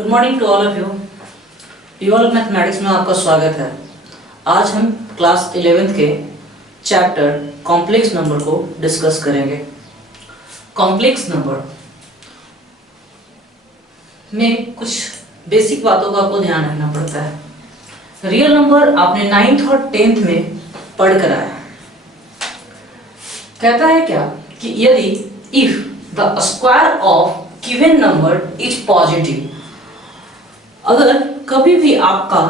Good morning to all of you. Pure mathematics में आपका स्वागत है। आज हम क्लास 11th के चैप्टर कॉम्प्लेक्स नंबर को डिस्कस करेंगे। कॉम्प्लेक्स नंबर में कुछ बेसिक बातों का आपको ध्यान रखना पड़ता है। रियल नंबर आपने 9th और 10th में पढ़ कर आया। कहता है क्या कि यदि if the square of given number is positive, अगर कभी भी आपका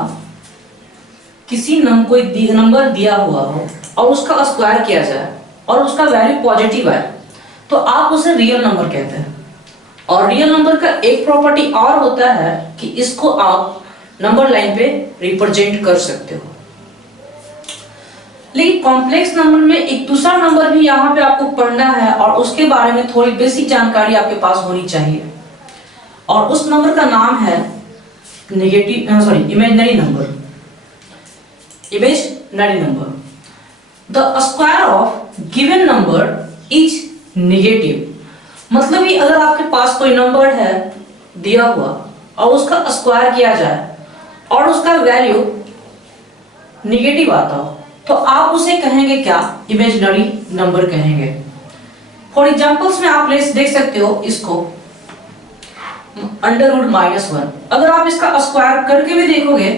किसी कोई नंबर दिया हुआ हो और उसका स्क्वायर किया जाए और उसका वैल्यू पॉजिटिव आए तो आप उसे रियल नंबर कहते हैं। और रियल नंबर का एक प्रॉपर्टी और होता है कि इसको आप नंबर लाइन पे रिप्रेजेंट कर सकते हो। लेकिन कॉम्प्लेक्स नंबर में एक दूसरा नंबर भी यहाँ पे आपको पढ़ना है और उसके बारे में थोड़ी बेसिक जानकारी आपके पास होनी चाहिए। और उस नंबर का नाम है imaginary number. Imaginary number. The square of given number is negative. मतलब कि अगर आपके पास कोई नंबर है दिया हुआ और उसका स्क्वायर किया जाए और उसका वैल्यू नेगेटिव आता हो तो आप उसे कहेंगे क्या? इमेजिनरी नंबर कहेंगे। फॉर एग्जांपल्स में आप देख सकते हो इसको अंडर रूट -1। अगर आप इसका स्क्वायर करके भी देखोगे,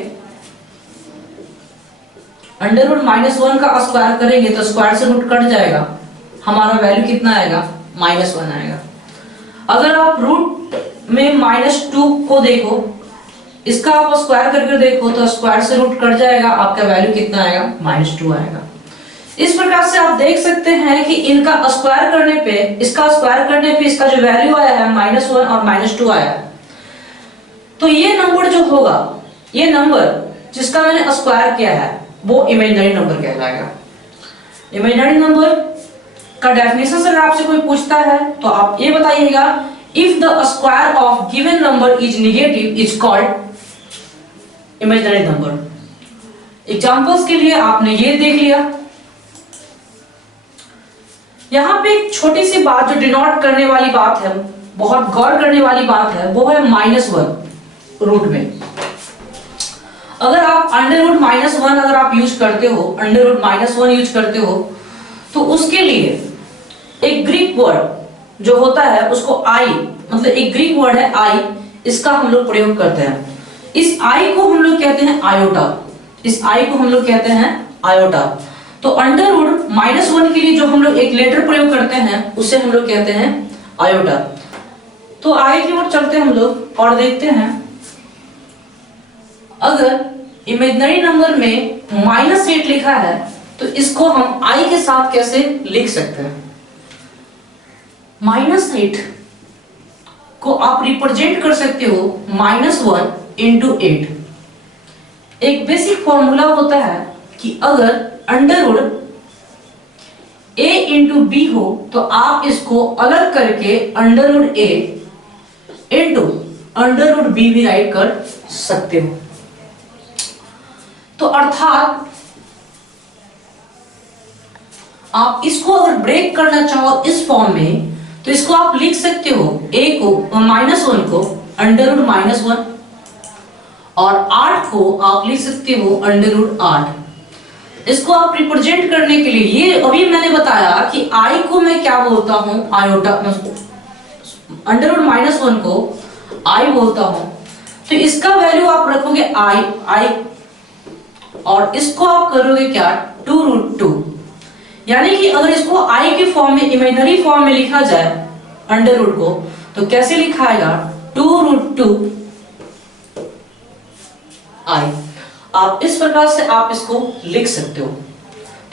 अंडर रूट -1 का स्क्वायर करेंगे तो स्क्वायर से रूट कट जाएगा, हमारा वैल्यू कितना आएगा? -1 आएगा। अगर आप रूट में -2 को देखो, इसका आप स्क्वायर करके देखो तो स्क्वायर से रूट कट जाएगा, आपका वैल्यू कितना आएगा? -2 आएगा। इस प्रकार से आप देख सकते हैं कि इनका स्क्वायर करने पे, इसका स्क्वायर करने पे इसका जो वैल्यू आया है -1 और -2 आया है। तो ये नंबर जो होगा, ये नंबर जिसका मैंने स्क्वायर किया है वो इमेजिनरी नंबर कहलाएगा। इमेजिनरी नंबर का डेफिनेशन अगर आपसे कोई पूछता है तो आप ये बताइएगा, if the square of given number is negative is called imaginary number. Examples के लिए आपने ये देख लिया। यहां पे एक छोटी सी बात जो डिनोट करने वाली बात है, बहुत गौर करने वाली बात है, वो है -1 रूट में। अगर आप अंडर रूट -1 अगर आप यूज करते हो, अंडर रूट -1 यूज करते हो तो उसके लिए एक ग्रीक वर्ड जो होता है उसको आई, मतलब एक ग्रीक वर्ड है आई, इसका हम लोग प्रयोग करते हैं। इस आई को हम लोग कहते हैं आयोटा। इस आई को हम लोग कहते हैं आयोटा। तो अंडर रूट -1 के लिए जो हम लोग एक लेटर प्रयोग करते हैं उसे हम लोग कहते हैं आयोटा। तो आई की ओर चलते हैं हम लोग और देखते हैं, अगर इमेजिनरी नंबर में -8 लिखा है तो इसको हम आई के साथ कैसे लिख सकते हैं? -8 को आप रिप्रेजेंट कर सकते हो -1 × 8। एक बेसिक फॉर्मूला होता है कि अगर अंडर रूट a × b हो तो आप इसको अलग करके under root a × under root b भी राइट कर सकते हो। तो अर्थात आप इसको अगर ब्रेक करना चाहो इस फॉर्म में तो इसको आप लिख सकते हो a को -1 को अंडर रूट -1 और 8 को आप लिख सकते हो अंडर रूट 8। इसको आप रिप्रेजेंट करने के लिए, ये अभी मैंने बताया कि i को मैं क्या बोलता हूं? आयोटा। अंडर रूट -1 को i बोलता हूं तो इसका वैल्यू आप रखोगे i और इसको आप करोगे क्या? 2√2। यानी कि अगर इसको i के फॉर्म में, इमेजिनरी फॉर्म में लिखा जाए अंडर रूट को तो कैसे लिखाएगा? 2√2 i। आप इस प्रकार से आप इसको लिख सकते हो।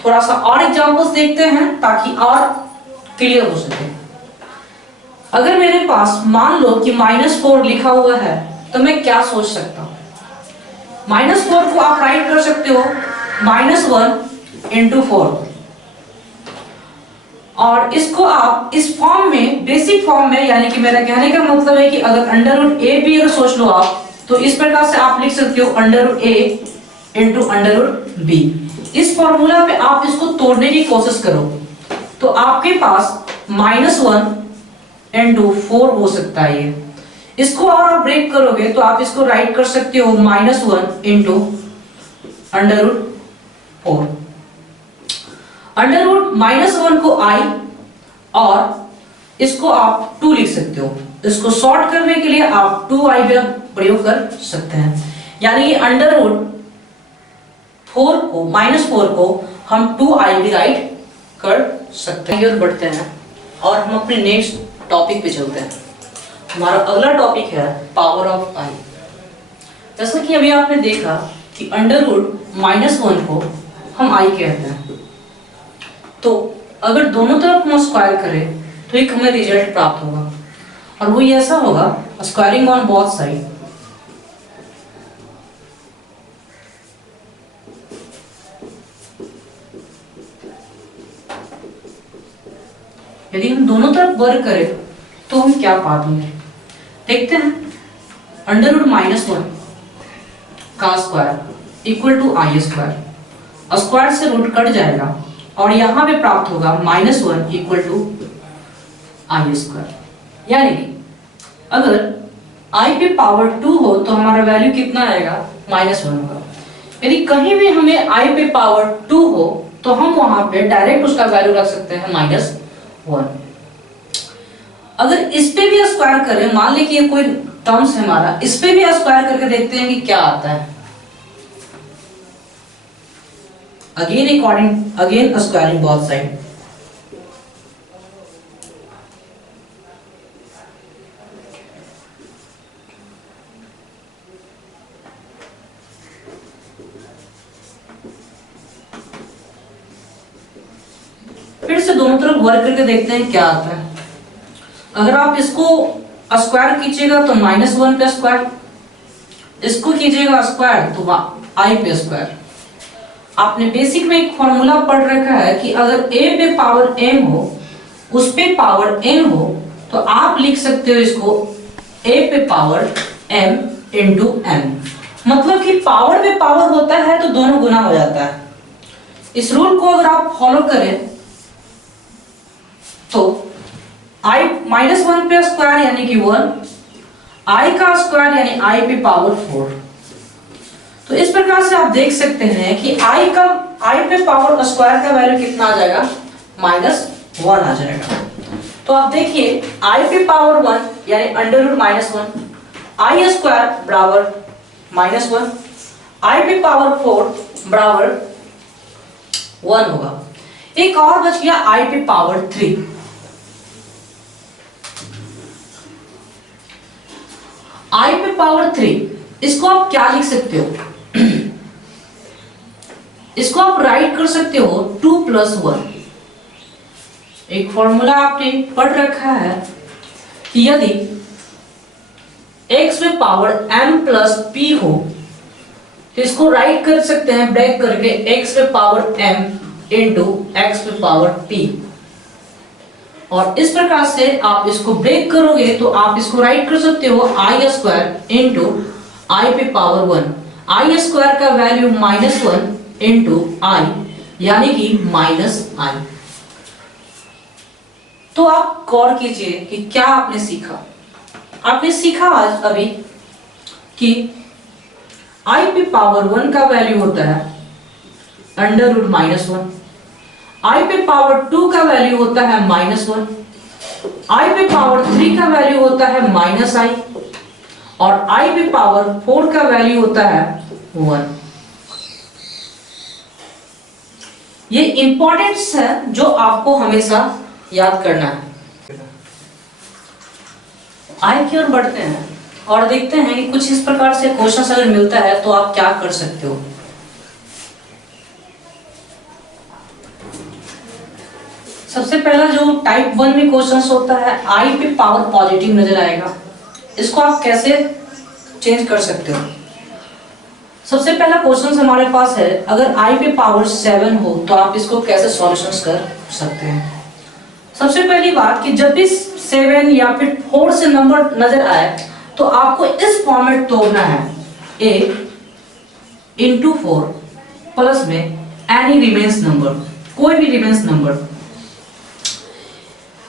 थोड़ा सा और एग्जांपल्स देखते हैं ताकि और क्लियर हो सके। अगर मेरे पास मान लो कि -4 लिखा हुआ है तो मैं क्या सोच सकता हूं? -4 को आप राइट कर सकते हो -1 × 4 और इसको आप इस फॉर्म में, बेसिक फॉर्म में, यानी कि मेरा कहने का मतलब है कि अगर अंडर रूट a भी अगर सोच लो आप तो इस प्रकार से आप लिख सकते हो under root a × under root b। इस फॉर्मूला पे आप इसको तोड़ने की कोशिश करो तो आपके पास -1 × 4 हो सकता है। इसको और आप ब्रेक करोगे तो आप इसको राइट कर सकते हो -1 इंटू √4। √-1 को I और इसको आप 2 लिख सकते हो। इसको सॉर्ट करने के लिए आप 2i का प्रयोग कर सकते हैं, यानी √4 को -4 को हम 2i भी राइट कर सकते हैं। और बढ़ते हैं और हम अपने नेक्स्ट टॉपिक पे चलते हैं। हमारा अगला टॉपिक है पावर ऑफ i। जैसा कि अभी आपने देखा कि √-1 को हम i कहते हैं, तो अगर दोनों तरफ हम स्क्वायर करें तो एक हमें रिजल्ट प्राप्त होगा, और वो ऐसा होगा स्क्वायरिंग ऑन बोथ साइड। यदि हम दोनों तरफ वर्ग करें तो हम क्या पाएंगे, देखते हैं। √-1 का square equal to i square, square से रूट कट जाएगा और यहाँ पे प्राप्त होगा -1 इक्वल टू i स्क्वायर। यानी कि अगर i पे पावर 2 हो तो हमारा वैल्यू कितना आएगा, -1 होगा। यदि कहीं भी हमें i पे पावर 2 हो तो हम वहां पे डायरेक्ट उसका वैल्यू रख सकते हैं -1। अगर इस पे भी स्क्वायर करें, मान लें कि ये कोई टर्म्स है हमारा, इस पे भी स्क्वायर करके देखते हैं कि क्या आता है। Again squaring both side. फिर से दोनों तरफ वर्क करके देखते हैं क्या आता है। अगर आप इसको स्क्वायर कीजिएगा तो -1 पे स्क्वायर, इसको कीजिएगा स्क्वायर तो i पे स्क्वायर। आपने बेसिक में एक फॉर्मूला पढ़ रखा है कि अगर a पे पावर m हो, उस पे पावर n हो, तो आप लिख सकते हो इसको a पे पावर m इंटू n। मतलब कि पावर पे पावर होता है तो दोनों गुना हो जाता है। इस रूल को अगर आप फॉलो करें तो i -1 पे स्क्वायर यानी कि 1, i का स्क्वायर यानी i पे पावर 4। तो इस प्रकार से आप देख सकते हैं कि i पे पावर स्क्वायर का वैल्यू कितना आ जाएगा, -1 आ जाएगा। तो आप देखिए i पे पावर 1 यानी √-1, i स्क्वायर बराबर -1, i पे पावर 4 बराबर 1 होगा। एक और बच गया i पे पावर 3। i पे पावर 3, इसको आप क्या लिख सकते हो, इसको आप राइट कर सकते हो 2 + 1। एक फॉर्मूला आपने पढ़ रखा है कि यदि x पे पावर m + p हो तो इसको राइट कर सकते हैं ब्रेक करके x पे पावर m इंटू x पे पावर p। और इस प्रकार से आप इसको ब्रेक करोगे तो आप इसको राइट कर सकते हो i स्क्वायर इंटू i पे पावर 1। i स्क्वायर का वैल्यू -1 इंटू i यानी कि -i। तो आप गौर कीजिए कि क्या आपने सीखा। आपने सीखा आज अभी कि i पे पावर 1 का वैल्यू होता है √-1, i पे पावर 2 का वैल्यू होता है -1, i पे पावर 3 का वैल्यू होता है -i और i पे पावर 4 का वैल्यू होता है 1। ये इंपॉर्टेंस है जो आपको हमेशा याद करना है। आगे की ओर बढ़ते हैं और देखते हैं कि कुछ इस प्रकार से क्वेश्चन अगर मिलता है तो आप क्या कर सकते हो। सबसे पहला जो टाइप 1 में क्वेश्चंस होता है, i पे पावर पॉजिटिव नजर आएगा, इसको आप कैसे चेंज कर सकते हो। सबसे पहला क्वेश्चन हमारे पास है, अगर i पे पावर 7 हो तो आप इसको कैसे सॉल्यूशंस कर सकते हैं। सबसे पहली बात कि जब भी 7 या फिर 4 से नंबर नजर आए तो आपको इस फॉर्मेट तोड़ना है, a इंटू 4 प्लस में एनी रिमेन्स नंबर, कोई भी रिमेन्स नंबर।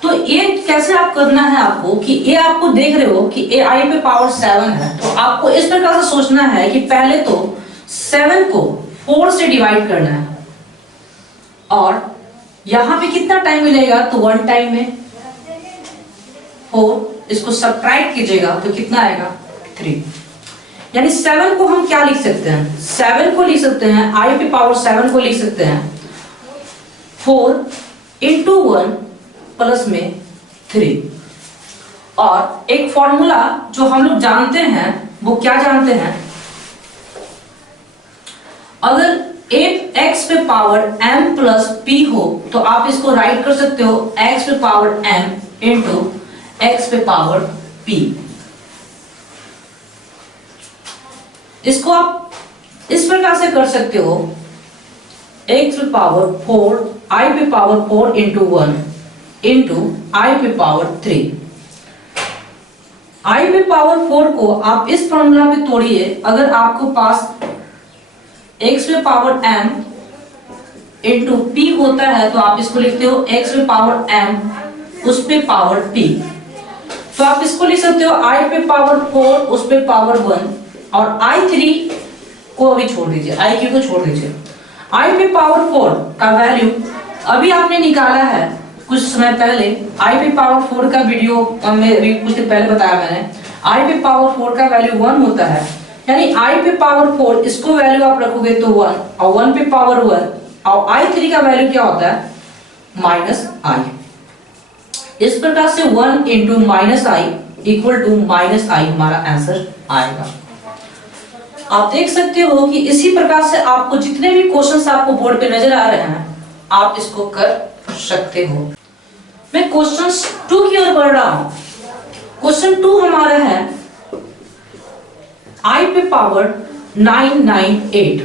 तो ये कैसे आप करना है आपको कि ये आपको देख रहे हो कि ए आई पे पावर 7 है, तो आपको इस प्रकार से सोचना है कि पहले तो 7 को 4 से डिवाइड करना है और यहां पे कितना टाइम मिलेगा, तो 1 टाइम में 4, इसको सब्ट्रैक्ट कीजिएगा तो कितना आएगा 3। यानी 7 को हम क्या लिख सकते हैं, 7 को लिख सकते हैं, आई पे पावर 7 को लिख सकते हैं 4 इंटू 1 प्लस में 3। और एक फॉर्मूला जो हम लोग जानते हैं वो क्या जानते हैं, अगर x पे पावर m प्लस p हो तो आप इसको राइट कर सकते हो x पे पावर m इंटू x पे पावर p। इसको आप इस प्रकार से कर सकते हो x पे पावर 4 i पे पावर 4 इंटू 1 इंटू i पे पावर 3। i पे पावर 4 को आप इस फॉर्मूला में तोड़िए, अगर आपको पास x पे पावर m इंटू p होता है तो आप इसको लिखते हो x पे पावर m उस पे पावर p। तो आप इसको लिख सकते हो i पे पावर 4 उस पे पावर 1 और i3 को अभी छोड़ दीजिए, iq को छोड़ दीजिए। i पे पावर 4 का वैल्यू अभी आपने निकाला है कुछ समय पहले, i पे पावर 4 का वीडियो में अभी कुछ दिन पहले बताया मैंने। i पे पावर 4 का वैल्यू 1 होता है, यानी i पे पावर 4 इसको वैल्यू आप रखोगे तो 1 और 1 पे पावर 1 और i3 का वैल्यू क्या होता है माइनस i। इस प्रकार से 1 into minus I equal to minus I हमारा आंसर आएगा। आप देख सकते हो कि इसी प्रकार से आपको जितने भी क्वेश्चंस आपको बोर्ड पे नजर आ रहे हैं आप इसको कर सकते हो। मैं क्वेश्चन 2 की ओर बढ़ रहा हूं। क्वेश्चन 2 हमारा है i पे पावर 998।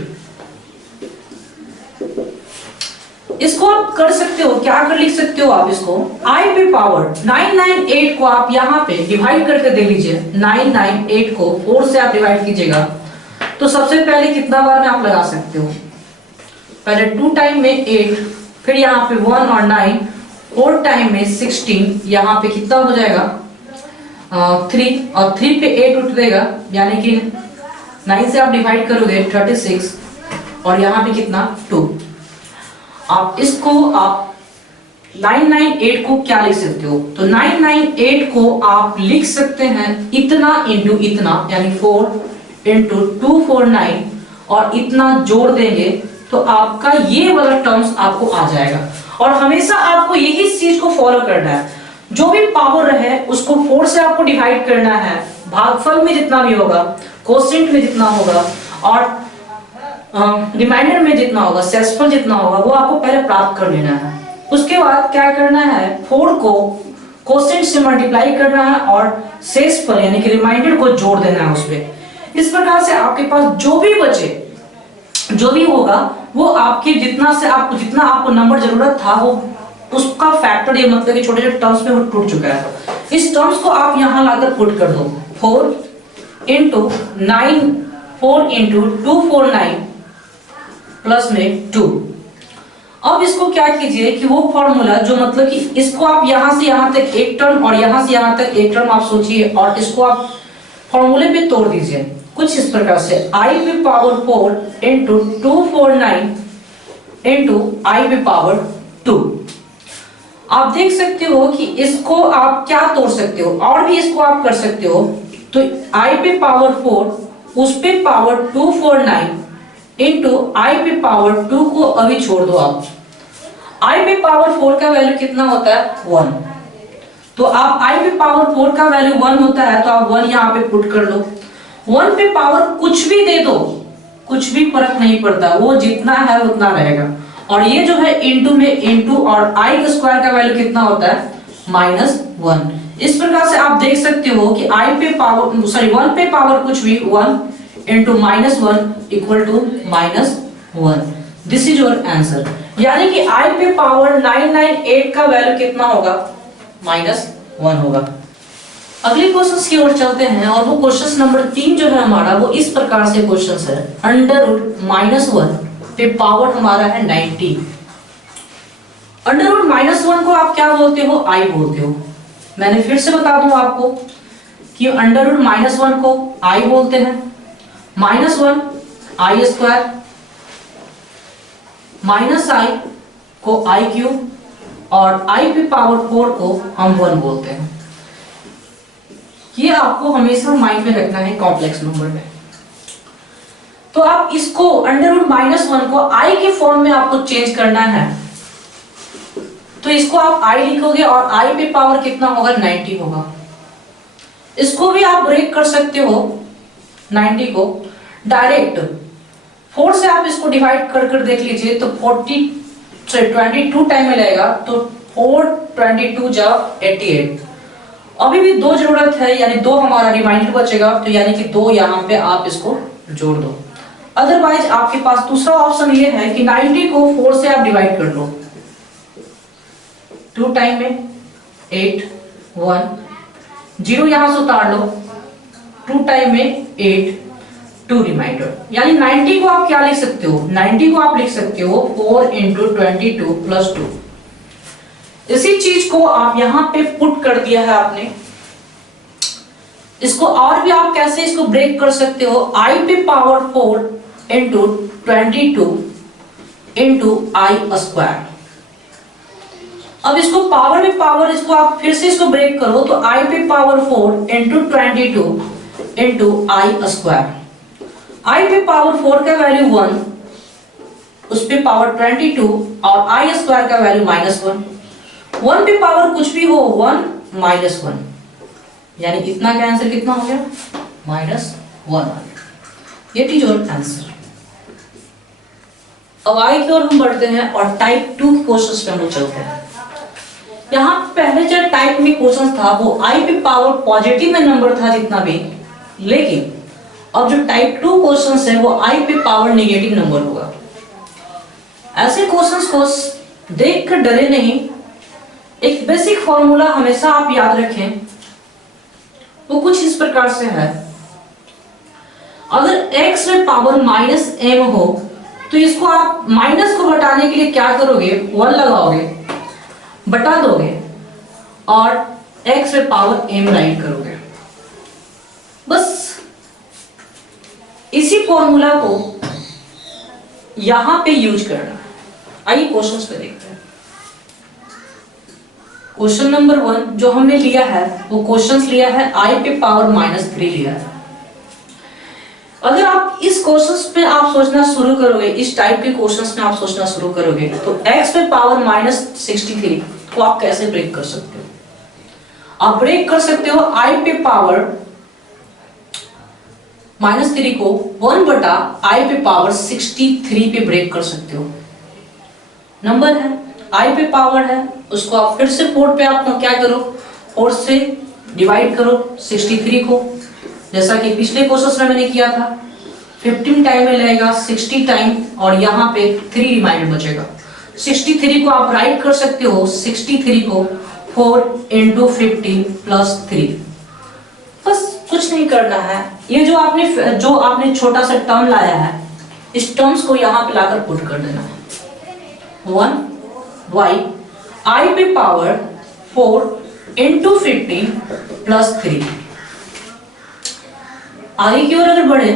इसको आप कर सकते हो, क्या कर लिख सकते हो आप इसको i पे पावर 998 को आप यहाँ पे डिवाइड करके दे लीजिए। 998 को 4 से आप डिवाइड कीजिएगा तो सबसे पहले कितना बार में आप लगा सकते हो, पहले 2 टाइम में 8, फिर यहाँ पे 1 और 9, 4 टाइम में 16, यहाँ पे कितना हो जाएगा 3 और 3 पे 8 उठ देगा, यानी कि 9 से आप डिवाइड करोगे 36 और यहाँ पे कितना 2। आप इसको आप 998 को क्या लिख सकते हो, तो 998 को आप लिख सकते हैं इतना इंटू इतना, यानी 4 इंटू 249 और इतना जोड़ देंगे तो आपका ये वाला टर्म्स आपको आ जाएगा। और हमेशा आपको यही चीज को फॉलो करना है, जो भी पावर रहे उसको 4 से आपको डिवाइड करना है, भागफल में जितना भी होगा, कोसेंट में जितना होगा और रिमाइंडर में जितना होगा, शेषफल जितना होगा वो आपको पहले प्राप्त कर लेना है। उसके बाद क्या करना है, 4 को कोसेंट से मल्टीप्लाई करना है और शेषफल यानी कि रिमाइंडर को जोड़ देना है उस पे। इस प्रकार से आपके पास जो भी बचे, जो भी होगा वो आपके जितना आपको नंबर जरूरत था वो उसका फैक्टर, ये मतलब कि छोटे छोटे टर्म्स में वो टूट चुका है। इस टर्म्स को आप यहाँ लाकर पुट कर दो, 4 इंटू 249 प्लस में 2। अब इसको क्या कीजिए कि वो फॉर्मूला जो मतलब कि इसको आप यहां से यहां तक एक टर्म और यहां से यहां तक एक टर्म आप सोचिए और इसको आप फॉर्मूले पे तोड़ दीजिए कुछ इस प्रकार से, i पे पावर 4 इंटू 249 इंटू i पे पावर 2। आप देख सकते हो कि इसको आप क्या तोड़ सकते हो और भी इसको आप कर सकते हो। तो i पे पावर 4 उस पे पावर 249 इंटू i पे पावर 2 को अभी छोड़ दो आप। i पे पावर 4 का वैल्यू कितना होता है 1, तो आप i पे पावर 4 का वैल्यू 1 होता है तो आप 1 यहाँ पे पुट कर लो। 1 पे पावर कुछ भी दे दो, कुछ भी फर्क नहीं पड़ता, वो जितना है उतना रहेगा। और ये जो है इंटू में इंटू और i का स्क्वायर का वैल्यू कितना होता है -1। इस प्रकार से आप देख सकते हो कि i पे पावर 1 पे पावर कुछ भी 1 into -1 equal to -1। This is your answer. यानी कि i पे पावर 998 का वैल्यू कितना होगा -1 होगा। अगले क्वेश्चन की ओर चलते हैं और वो क्वेश्चन नंबर 3 जो है हमारा वो इस प्रकार से क्वेश्चन है, √-1 पे पावर हमारा है 90। √-1 को आप क्या बोलते हो, i बोलते हो। मैंने फिर से बता दूं आपको कि अंडर रूट -1 को आई बोलते हैं, -1 आई स्क्वायर, -i को आई क्यूब और i पे पावर 4 को हम 1 बोलते हैं। ये आपको हमेशा माइंड में रखना है कॉम्प्लेक्स नंबर में। तो आप इसको अंडर रूट -1 को i के फॉर्म में आपको चेंज करना है, तो इसको आप i लिखोगे और i पे पावर कितना होगा, 90 होगा। इसको भी आप ब्रेक कर सकते हो 90 को डायरेक्ट 4 से आप इसको डिवाइड कर कर देख लीजिए तो 22 टाइम में लगेगा, तो 4 22 जा 88। अभी भी 2 जरूरत है, यानी 2 हमारा रिमाइंडर बचेगा, तो यानी कि 2 यहाँ पे आप इसको जोड़ दो। अदरवाइज आपके पास दूसरा ऑप्शन ये है कि 90 को 4 से आप डिवाइड कर लो, 2 टाइम में 8 1 0 यहां से उतार लो, 2 टाइम में 8 2 रिमाइंडर, यानी 90 को आप क्या लिख सकते हो, 90 को आप लिख सकते हो 4 × 22 + 2। इसी चीज को आप यहां पे पुट कर दिया है आपने। इसको और भी आप कैसे इसको ब्रेक कर सकते हो, i पे पावर 4 × 22 × i स्क्वायर। अब इसको पावर में पावर, इसको आप फिर से इसको ब्रेक करो तो i पे पावर 4 × 22 × i स्क्वायर। i पे पावर 4 का वैल्यू 1, उस पे पावर 22 और i स्क्वायर का वैल्यू -1। 1 पे पावर कुछ भी हो 1 -1, यानी इतना का आंसर कितना हो गया, -1। It is your answer. अब आगे की ओर हम बढ़ते हैं और टाइप 2 क्वेश्चंस पे हम लोग चलते हैं। यहाँ पहले जो टाइप में क्वेश्चन था वो i पे पावर पॉजिटिव में नंबर था जितना भी, लेकिन अब जो टाइप 2 क्वेश्चंस है वो i पे पावर नेगेटिव नंबर होगा। ऐसे क्वेश्चंस को देख कर डरे नहीं, एक बेसिक फॉर्मूला हमेशा आप याद रखें, वो कुछ इस प्रकार से है। अगर x में पावर -m हो तो इसको आप माइनस को हटाने के लिए क्या करोगे, 1 लगाओगे, बटा दोगे और x में पावर m राइट करोगे। बस इसी फॉर्मूला को यहां पे यूज करना। आइए क्वेश्चंस पे देखते हैं। क्वेश्चन नंबर 1 जो हमने लिया है वो क्वेश्चंस लिया है i पे पावर -3 लिया है। अगर आप इस क्वेश्चंस पे आप सोचना शुरू करोगे, इस टाइप के क्वेश्चंस में आप सोचना शुरू करोगे तो x पे पावर -63 को आप कैसे ब्रेक कर सकते हो। आप ब्रेक कर सकते हो i पे पावर -3 को 1 बटा i पे पावर 63 पे ब्रेक कर सकते हो। नंबर है i पे पावर है, उसको आप फिर से 4 पे आप क्या करो, 4 से डिवाइड करो 63 को, जैसा कि पिछले क्वेश्चन में मैंने किया था। 15 टाइम में लगेगा 60 टाइम और यहाँ पे 3 रिमाइंडर बचेगा। 63 को आप राइट कर सकते हो, 63 को 4 × 15 + 3। बस कुछ नहीं करना है, ये जो आपने छोटा सा टर्म लाया है, इस टर्म्स को यहाँ पे लाकर पुट कर देना है। 1 y i पे पावर 4 × 15 + 3। आगे की ओर अगर बढ़े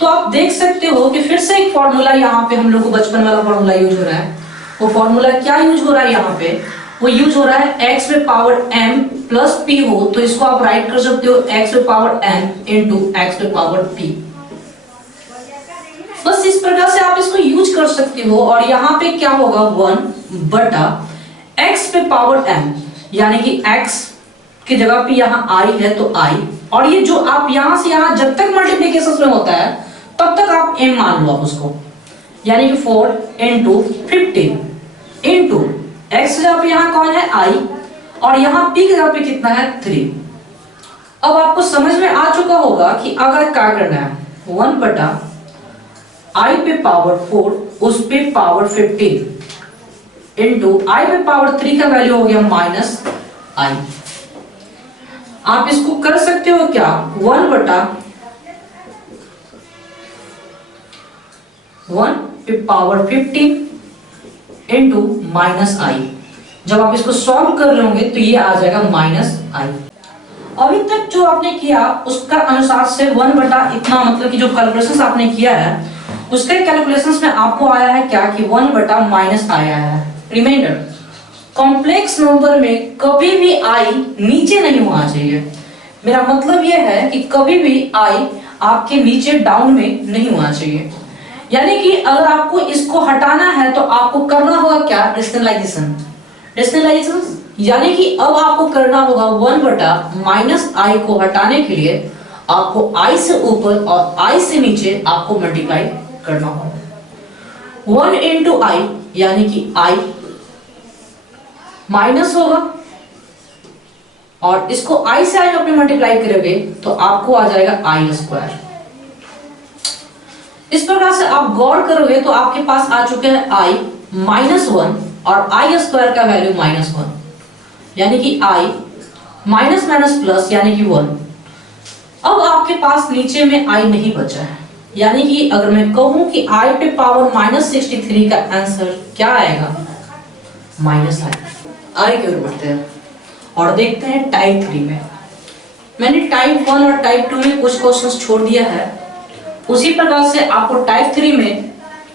तो आप देख सकते हो कि फिर से एक फॉर्मूला यहाँ पे हम लोग को बचपन वाला फॉर्मूला यूज हो रहा है। वो फॉर्मूला क्या यूज हो रहा है यहाँ पे, वो यूज हो रहा है x पे पावर m + p हो तो इसको आप राइट कर सकते हो x पे पावर n × x पे पावर p। बस इस प्रकार से आप इसको यूज कर सकते हो और यहाँ पे क्या होगा, 1 बटा x पे पावर m, यानी कि x की जगह पे यहाँ i है तो i, और ये जो आप यहाँ से यहाँ जब तक मल्टीप्लिकेशन में होता है तब तक आप m मान लो आप उसको, यानी कि 4 × 15 इंटू x की जगह पे यहाँ कौन है, i, और यहाँ p की जगह पे कितना है, 3। अब आपको समझ में आ चुका होगा कि अगर क्या करना है, 1 बटा i पे पावर 4 उस पे पावर 15 इंटू i पे पावर 3 का वैल्यू हो गया -i। आप इसको कर सकते हो क्या, 1 बटा 1 पे पावर 15 इंटू -i, जब आप इसको सॉल्व कर लोगे तो ये आ जाएगा -i। अभी तक जो आपने किया उसका अनुसार से 1 बटा इतना, मतलब कि जो कैलकुलेशंस आपने किया है उसके कैलकुलेशंस में आपको आया है क्या कि 1 बटा -i आया है। रिमाइंडर, कॉम्प्लेक्स नंबर में कभी भी i नीचे नहीं होना चाहिए। मेरा मतलब यह है कि कभी भी i आपके नीचे डाउन में नहीं होना चाहिए। यानी कि अगर आपको इसको हटाना है तो आपको करना होगा क्या, रेशनलाइजेशन। यानी कि अब आपको करना होगा 1 बटा -i को हटाने के लिए आपको i से ऊपर और i से नीचे आपको मल्टीप्लाई करना होगा। 1 इंटू i यानी कि i माइनस होगा, और इसको i से i अपने मल्टीप्लाई करोगे तो आपको आ जाएगा i²। इस प्रकार से आप गौर करोगे तो आपके पास आ चुके हैं i -1 और i² का वैल्यू -1, यानी कि i माइनस माइनस प्लस यानी कि 1। अब आपके पास नीचे में i नहीं बचा है, यानी कि अगर मैं कहूं कि i पे पावर -63 का आंसर क्या आएगा, -i। आगे की ओर बढ़ते हैं और देखते हैं टाइप 3 में। मैंने टाइप 1 और टाइप 2 में कुछ क्वेश्चंस छोड़ दिया है, उसी प्रकार से आपको टाइप 3 में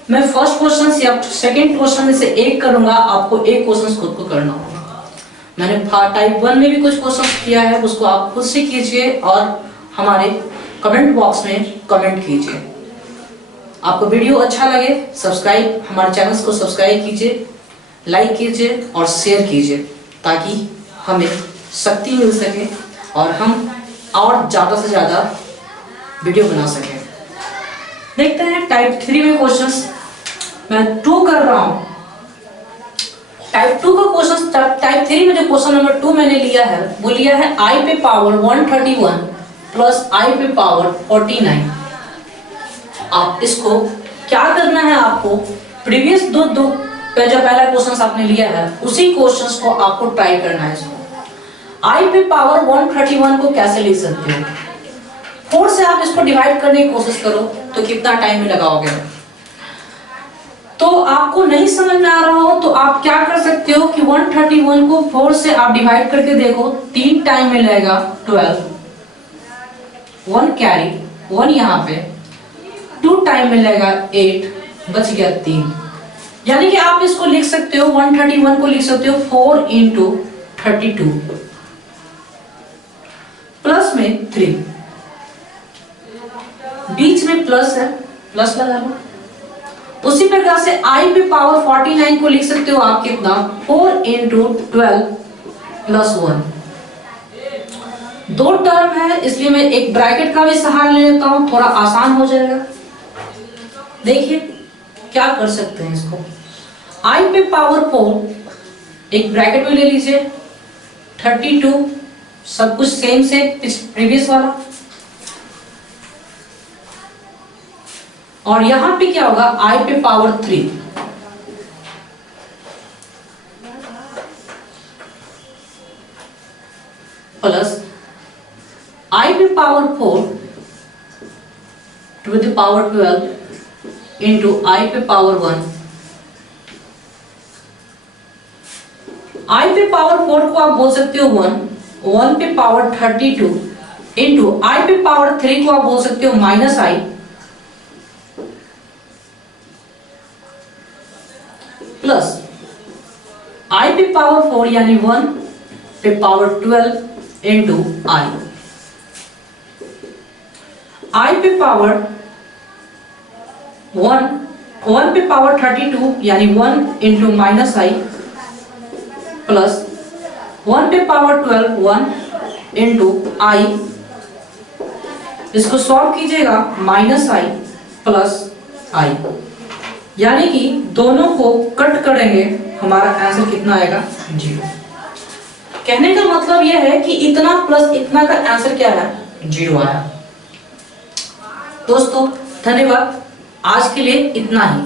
मैं फर्स्ट क्वेश्चन या सेकंड क्वेश्चन में से एक करूंगा, आपको एक क्वेश्चन खुद को करना होगा। मैंने टाइप 1 में भी कुछ क्वेश्चन किया है, उसको आप खुद से कीजिए और हमारे कमेंट बॉक्स में कमेंट कीजिए। आपको वीडियो अच्छा लगे सब्सक्राइब, हमारे चैनल को सब्सक्राइब कीजिए, लाइक कीजिए और शेयर कीजिए, ताकि हमें शक्ति मिल सके और हम और ज़्यादा से ज़्यादा वीडियो बना सकें। देखते हैं टाइप 3 में क्वेश्चंस। मैं 2 कर रहा हूँ। टाइप 2 का क्वेश्चन, टाइप 3 में जो क्वेश्चन नंबर 2 मैंने लिया है वो लिया है i पे पावर 131 प्लस i पे पावर 49। आप इसको क्या करना है, आपको प्रीवियस दो जो पहला क्वेश्चन आपने लिया है उसी क्वेश्चंस को आपको ट्राई करना है। इसको i पे पावर 131 को कैसे लिख सकते हो, 4 से आप इसको डिवाइड करने की कोशिश करो तो कितना टाइम में लगाओगे। तो आपको नहीं समझ में आ रहा हो तो आप क्या कर सकते हो कि 131 को 4 से आप डिवाइड करके देखो, 3 टाइम में लगेगा 12, 1 कैरी 1 यहाँ पे, 2 टाइम में लगेगा 8, बच गया 3। यानी कि आप इसको लिख सकते हो 131 को लिख सकते हो 4 इंटू 32 प्लस में 3, बीच में प्लस है, प्लस लगा लो। उसी प्रकार से i पे पावर 49 को लिख सकते हो आप कितना, 4 इंटू 12 प्लस 1। 2 टर्म है इसलिए मैं एक ब्रैकेट का भी सहारा ले लेता हूं, थोड़ा आसान हो जाएगा। देखिए क्या कर सकते हैं इसको, i पे पावर 4 एक ब्रैकेट में ले लीजिए, 32 सब कुछ सेम से प्रीवियस वाला, और यहां पे क्या होगा i पे पावर 3 प्लस i पे power 4 to the power 12 into i पे पावर 1। i पे पावर 4 को आप बोल सकते हो 1 पे पावर 32 इंटू i पे पावर 3 को आप बोल सकते हो -i प्लस i पे पावर 4 यानी 1 पे पावर 12 इंटू i पे पावर 1 पे पावर 32 यानी 1 इंटू -i प्लस 1 पे पावर 12 1 इंटू i, इसको सॉल्व कीजिएगा -i प्लस i, यानी कि दोनों को कट करेंगे हमारा आंसर कितना आएगा, 0। कहने का मतलब यह है कि इतना प्लस इतना का आंसर क्या है, 0 आया। दोस्तों धन्यवाद, आज के लिए इतना ही।